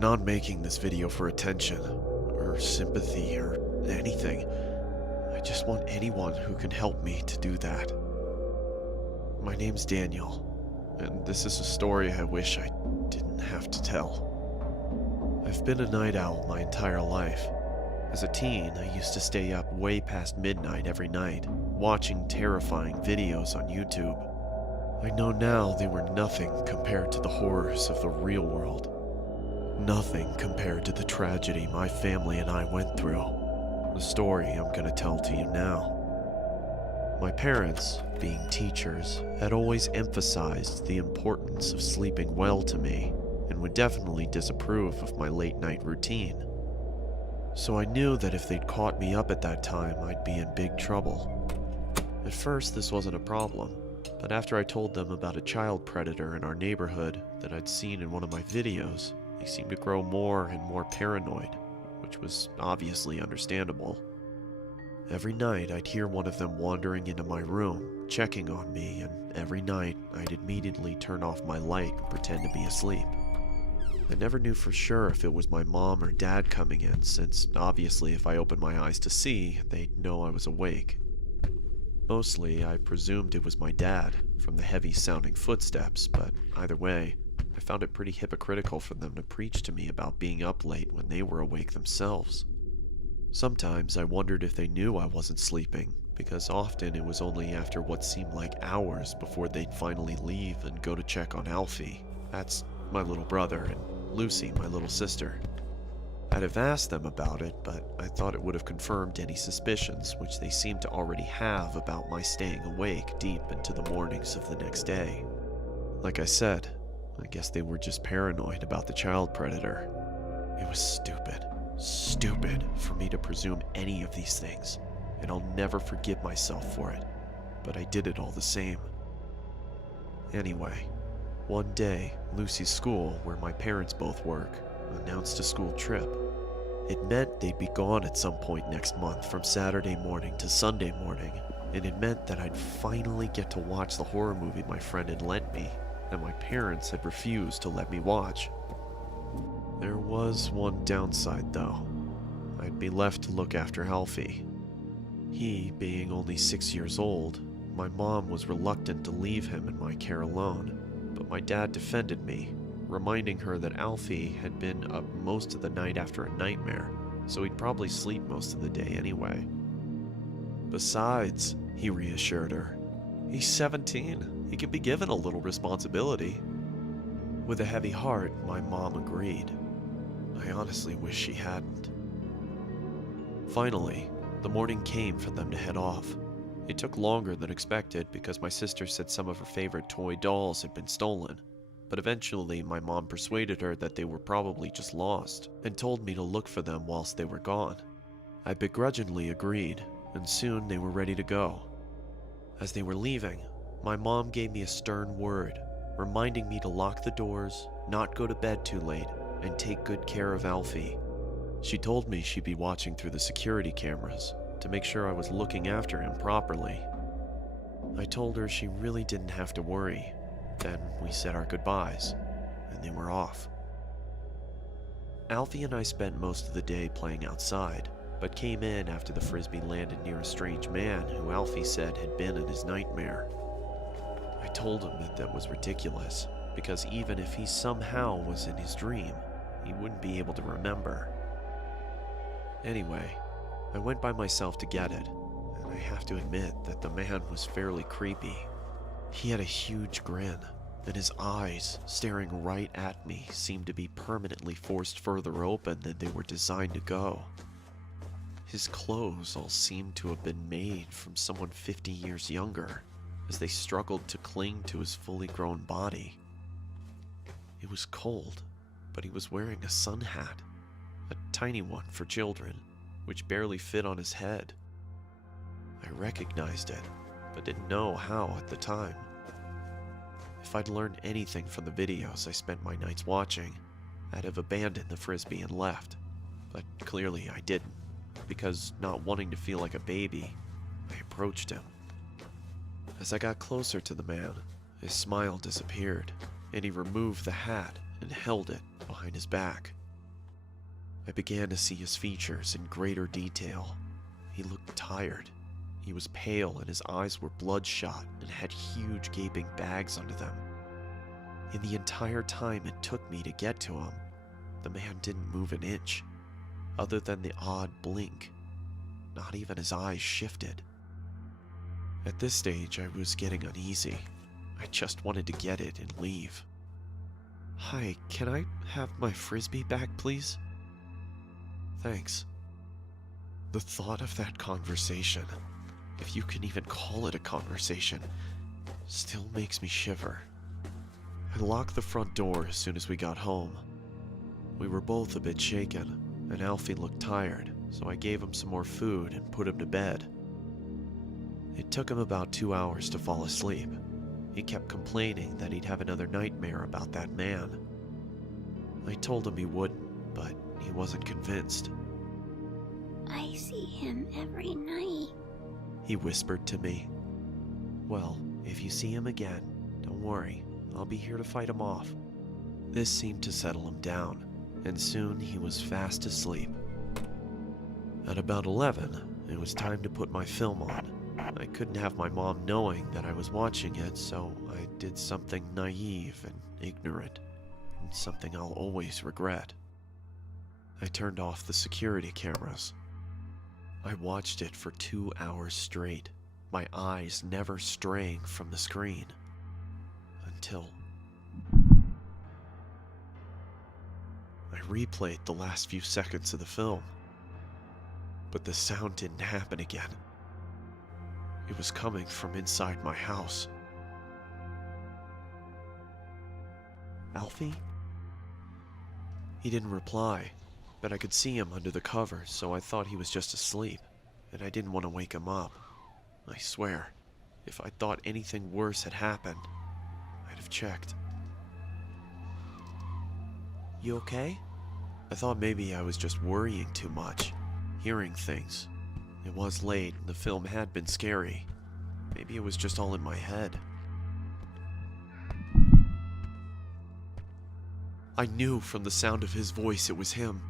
not making this video for attention, or sympathy, or anything. I just want anyone who can help me to do that. My name's Daniel, and this is a story I wish I didn't have to tell. I've been a night owl my entire life. As a teen, I used to stay up way past midnight every night, watching terrifying videos on YouTube. I know now they were nothing compared to the horrors of the real world. Nothing compared to the tragedy my family and I went through. The story I'm gonna tell to you now. My parents, being teachers, had always emphasized the importance of sleeping well to me, and would definitely disapprove of my late-night routine. So I knew that if they'd caught me up at that time, I'd be in big trouble. At first, this wasn't a problem, but after I told them about a child predator in our neighborhood that I'd seen in one of my videos, they seemed to grow more and more paranoid, which was obviously understandable. Every night, I'd hear one of them wandering into my room, checking on me, and every night, I'd immediately turn off my light and pretend to be asleep. I never knew for sure if it was my mom or dad coming in, since obviously if I opened my eyes to see, they'd know I was awake. Mostly, I presumed it was my dad, from the heavy-sounding footsteps, but either way, I found it pretty hypocritical for them to preach to me about being up late when they were awake themselves. Sometimes I wondered if they knew I wasn't sleeping, because often it was only after what seemed like hours before they'd finally leave and go to check on Alfie. That's my little brother, and Lucy, my little sister. I'd have asked them about it, but I thought it would have confirmed any suspicions which they seemed to already have about my staying awake deep into the mornings of the next day. Like I said, I guess they were just paranoid about the child predator. It was stupid for me to presume any of these things, and I'll never forgive myself for it, but I did it all the same. Anyway, one day, Lucy's school, where my parents both work, announced a school trip. It meant they'd be gone at some point next month from Saturday morning to Sunday morning, and it meant that I'd finally get to watch the horror movie my friend had lent me, that my parents had refused to let me watch. There was one downside though. I'd be left to look after Alfie. He, being only 6 years old, my mom was reluctant to leave him in my care alone, but my dad defended me, reminding her that Alfie had been up most of the night after a nightmare, so he'd probably sleep most of the day anyway. Besides, he reassured her, he's 17. He can be given a little responsibility. With a heavy heart, my mom agreed. I honestly wish she hadn't. Finally, the morning came for them to head off. It took longer than expected because my sister said some of her favorite toy dolls had been stolen, but eventually my mom persuaded her that they were probably just lost and told me to look for them whilst they were gone. I begrudgingly agreed, and soon they were ready to go. As they were leaving, my mom gave me a stern word, reminding me to lock the doors, not go to bed too late, and take good care of Alfie. She told me she'd be watching through the security cameras to make sure I was looking after him properly. I told her she really didn't have to worry. Then we said our goodbyes, and they were off. Alfie and I spent most of the day playing outside, but came in after the frisbee landed near a strange man who Alfie said had been in his nightmare. I told him that was ridiculous, because even if he somehow was in his dream, he wouldn't be able to remember. Anyway, I went by myself to get it, and I have to admit that the man was fairly creepy. He had a huge grin, and his eyes, staring right at me, seemed to be permanently forced further open than they were designed to go. His clothes all seemed to have been made from someone 50 years younger, as they struggled to cling to his fully grown body. It was cold, but he was wearing a sun hat, a tiny one for children, which barely fit on his head. I recognized it, but didn't know how at the time. If I'd learned anything from the videos I spent my nights watching, I'd have abandoned the frisbee and left, but clearly I didn't, because not wanting to feel like a baby, I approached him. As I got closer to the man, his smile disappeared, and he removed the hat and held it behind his back. I began to see his features in greater detail. He looked tired. He was pale and his eyes were bloodshot and had huge gaping bags under them. In the entire time it took me to get to him, the man didn't move an inch, other than the odd blink. Not even his eyes shifted. At this stage, I was getting uneasy. I just wanted to get it and leave. "Hi, can I have my frisbee back, please?" "Thanks." The thought of that conversation, if you can even call it a conversation, still makes me shiver. I locked the front door as soon as we got home. We were both a bit shaken, and Alfie looked tired, so I gave him some more food and put him to bed. It took him about 2 hours to fall asleep. He kept complaining that he'd have another nightmare about that man. I told him he wouldn't, but he wasn't convinced. "I see him every night," he whispered to me. "Well, if you see him again, don't worry, I'll be here to fight him off." This seemed to settle him down, and soon he was fast asleep. At about 11, it was time to put my film on. I couldn't have my mom knowing that I was watching it, so I did something naive and ignorant, and something I'll always regret. I turned off the security cameras. I watched it for 2 hours straight, my eyes never straying from the screen. Until I replayed the last few seconds of the film. But the sound didn't happen again. It was coming from inside my house. "Alfie?" He didn't reply, but I could see him under the covers, so I thought he was just asleep, and I didn't want to wake him up. I swear, if I thought anything worse had happened, I'd have checked. "You okay?" I thought maybe I was just worrying too much, hearing things. It was late, and the film had been scary. Maybe it was just all in my head. I knew from the sound of his voice it was him.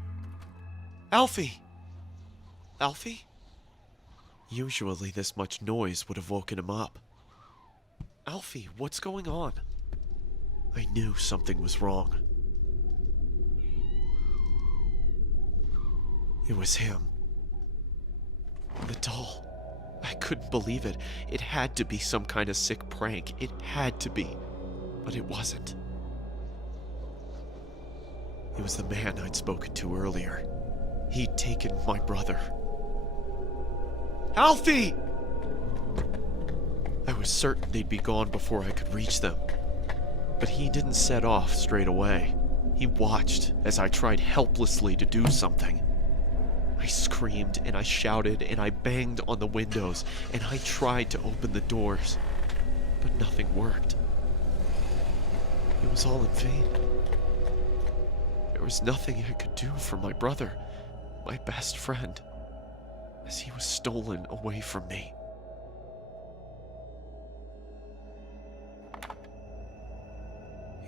"Alfie! Alfie?" Usually this much noise would have woken him up. "Alfie, what's going on?" I knew something was wrong. It was him. The doll. I couldn't believe it. It had to be some kind of sick prank. It had to be. But it wasn't. It was the man I'd spoken to earlier. He'd taken my brother. "Alfie!" I was certain they'd be gone before I could reach them. But he didn't set off straight away. He watched as I tried helplessly to do something. I screamed and I shouted and I banged on the windows and I tried to open the doors, but nothing worked. It was all in vain. There was nothing I could do for my brother, my best friend, as he was stolen away from me.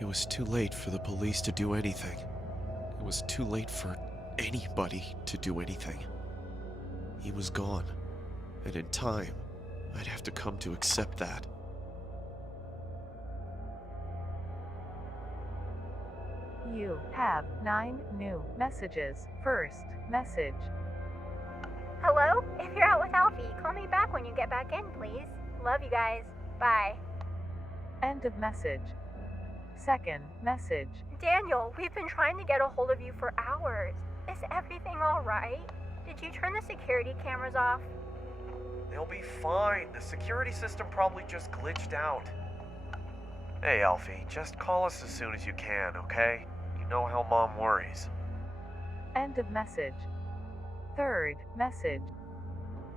It was too late for the police to do anything. It was too late for anybody to do anything. He was gone, and in time, I'd have to come to accept that. You have 9 new messages. First message. Hello? If you're out with Alfie, call me back when you get back in, please. Love you guys. Bye. End of message. Second message. Daniel, we've been trying to get a hold of you for hours. Is everything alright? Did you turn the security cameras off? They'll be fine. The security system probably just glitched out. Hey, Alfie, just call us as soon as you can, okay? You know how Mom worries. End of message. Third message.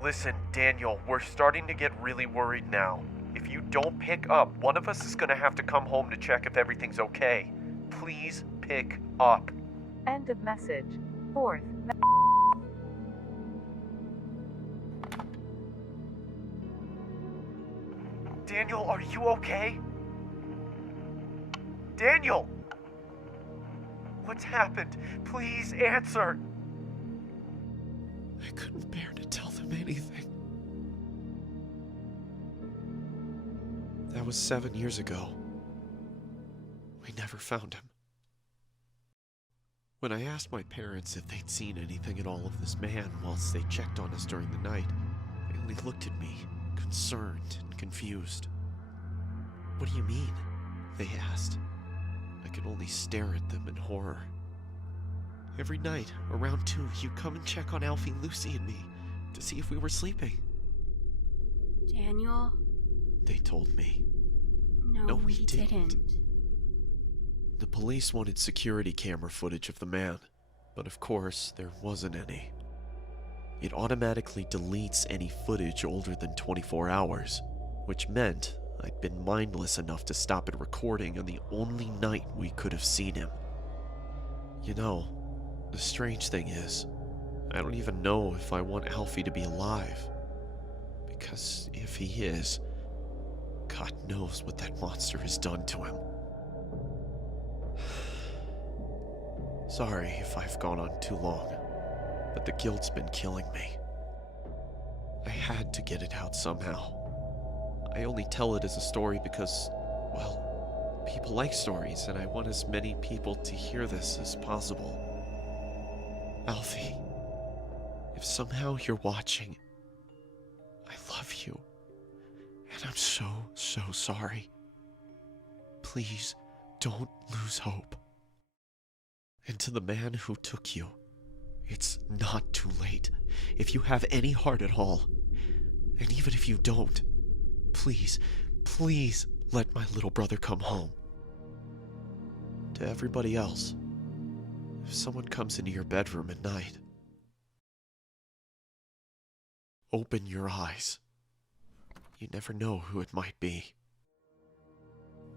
Listen, Daniel, we're starting to get really worried now. If you don't pick up, one of us is gonna have to come home to check if everything's okay. Please pick up. End of message. Fourth Daniel, are you okay? Daniel! What's happened? Please answer. I couldn't bear to tell them anything. That was 7 years ago. We never found him. When I asked my parents if they'd seen anything at all of this man whilst they checked on us during the night, they only looked at me, concerned and confused. What do you mean? They asked. I could only stare at them in horror. Every night, around 2, you'd come and check on Alfie, Lucy, and me to see if we were sleeping. Daniel? They told me. No, we we didn't. didn't. The police wanted security camera footage of the man, but of course, there wasn't any. It automatically deletes any footage older than 24 hours, which meant I'd been mindless enough to stop it recording on the only night we could have seen him. You know, the strange thing is, I don't even know if I want Alfie to be alive. Because if he is, God knows what that monster has done to him. Sorry if I've gone on too long, but the guilt's been killing me. I had to get it out somehow. I only tell it as a story because, well, people like stories, and I want as many people to hear this as possible. Alfie, if somehow you're watching, I love you, and I'm so sorry. Please, don't lose hope. And to the man who took you, it's not too late. If you have any heart at all, and even if you don't, please let my little brother come home. To everybody else, if someone comes into your bedroom at night, open your eyes. You never know who it might be.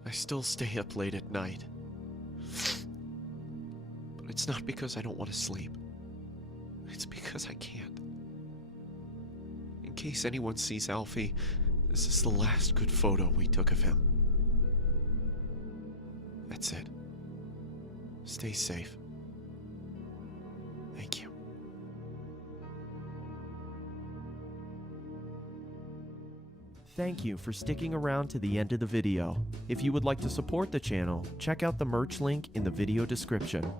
I still stay up late at night. But it's not because I don't want to sleep. It's because I can't. In case anyone sees Alfie, this is the last good photo we took of him. That's it. Stay safe. Thank you. Thank you for sticking around to the end of the video. If you would like to support the channel, check out the merch link in the video description.